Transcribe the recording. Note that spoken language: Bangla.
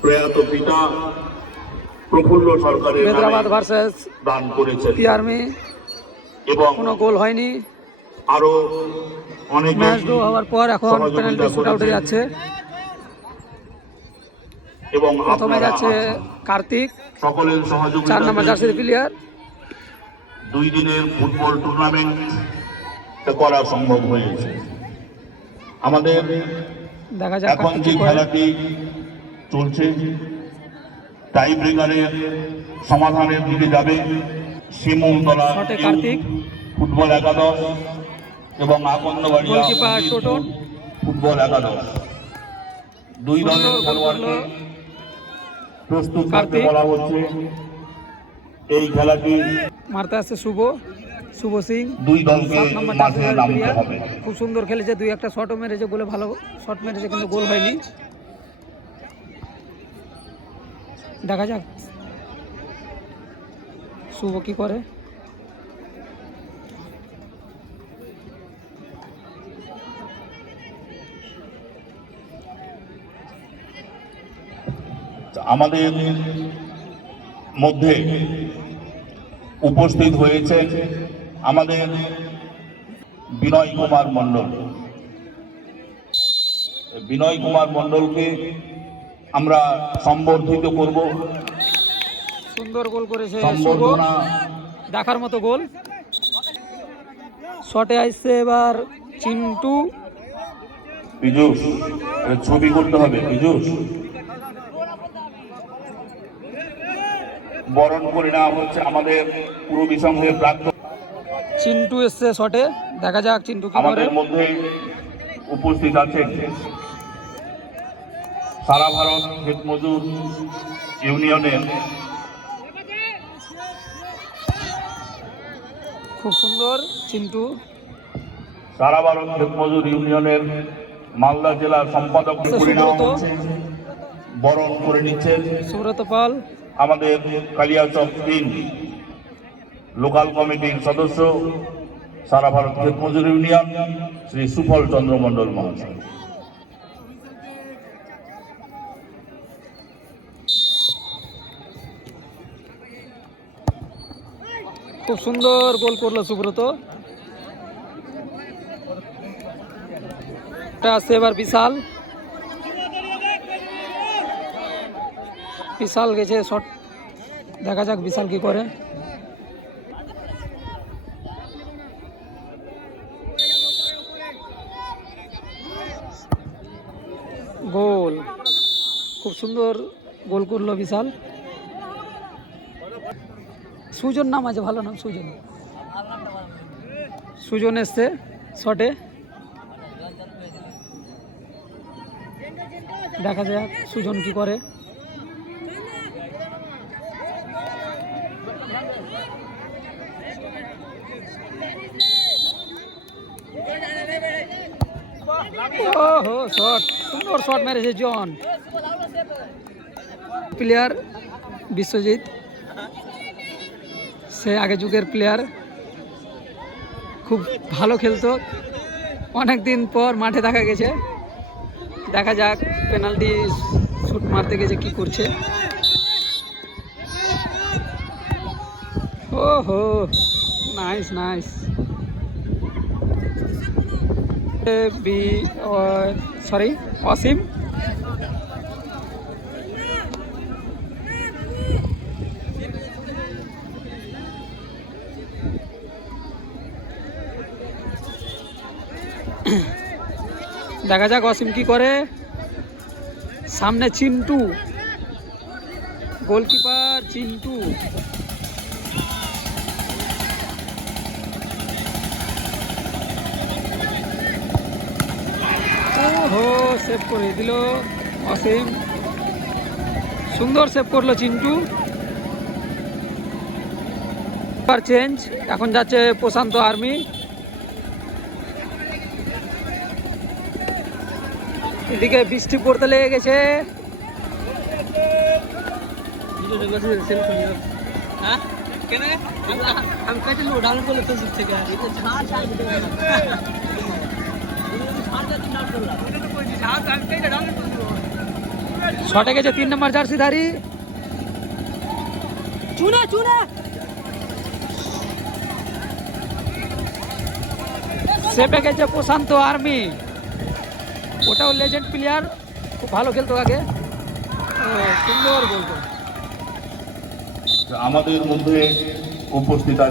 প্রয়াত পিতা প্রফুল্ল সরকারের হায়দ্রাবাদ ভার্সেস দান করেছেন আর্মি এবং কোনো গোল হয়নি। আরো অনেক ম্যাচ ড্র হওয়ার পর এখন পেনাল্টি শুটআউটে যাচ্ছে এবং প্রথমে যাচ্ছে কার্তিক, সকলের 4 সহযোগিতা নম্বর জার্সির প্লেয়ার। 2 দিনের ফুটবল টুর্নামেন্ট করা সম্ভব হয়েছে। আমাদের দেখা যাক এখন যে খেলাটি চলছে টাই ব্রেকারের সমাধানের দিকে যাবে শিমুলতলা কার্তিক ফুটবল একাদশ এবং আকন্দবাড়িয়া গোলকিপার টোটন ফুটবল একাদশ। 2 দলের খেলোয়াড়কে প্রস্তুত করতে বলা হচ্ছে। এই খেলাটি মারতে আসছে শুভ সিং, 2 দলকে মাঠে নামতে হবে। খুব সুন্দর খেলেছে, 2-1টা শটও মেরেছে, গোলে ভালো শট মেরেছে কিন্তু গোল হয়নি। দেখা যাক শুভ কি করে। আমাদের মধ্যে উপস্থিত হয়েছে আমাদের বিনয় কুমার মণ্ডল। বিনয় কুমার মণ্ডলকে আমরা সম্বর্ধিত করব। সুন্দর গোল করেছে সম্বর্ধনা দেখার মতো গোল। শটে আসছে এবার চিন্টু। পীযূষ ছবি করতে হবে। পীযূষ বরণ করে নেওয়া হচ্ছে আমাদের পূর্বী সংঘের প্রাক্তন। চিন্টু এসছে শটে, দেখা যাক চিন্টু কি করে। আমাদের মধ্যে উপস্থিত আছেন সারা ভারত ক্ষেত মজুর ইউনিয়নের খুব সুন্দর চিন্টু। সারা ভারত ক্ষেত মজুর ইউনিয়নের মালদা জেলার সম্পাদক বরণ করে নিচ্ছেন সুব্রত পাল, আমাদের কালিয়াচক 3 লোকাল কমিটির সদস্য সারা ভারত ক্ষেত মজুর ইউনিয়ন শ্রী সুফল চন্দ্র মণ্ডল মহাশয়। খুব সুন্দর গোল করলো সুব্রত। এটা আছে এবার বিশাল গেছে শট, দেখা যাক বিশাল কি করে। গোল, খুব সুন্দর গোল করলো বিশাল। সুজন নাম আছে, ভালো নাম সুজন এসছে শটে, দেখা যাক সুজন কি করে। ওহো শট, সুন্দর শট মেরেছে জন। প্লেয়ার বিশ্বজিৎ, সে আগে যুগের প্লেয়ার, খুব ভালো খেলতো, অনেক দিন পর মাঠে দেখা গেছে। দেখা যাক পেনাল্টি শুট মারতে গেছে কি করছে। ওহো নাইস। অসীম দেখা যাক অসীম কি করে। সামনে চিন্টু, গোলকিপার চিন্টু। ওহো সেভ করে দিল অসীম, সুন্দর সেভ করলো চিন্টু। চেঞ্জ, এখন যাচ্ছে প্রশান্ত আর্মি। এদিকে বৃষ্টি পড়তে লেগে গেছে। শটে গেছে 3 নম্বর জার্সিধারী। সেপে গেছে প্রশান্ত আর্মি, ওটাও লেজেন্ড প্লেয়ার, খুব ভালো খেলতো আগে। সুন্দর বলতো। আমাদের মধ্যে উপস্থিত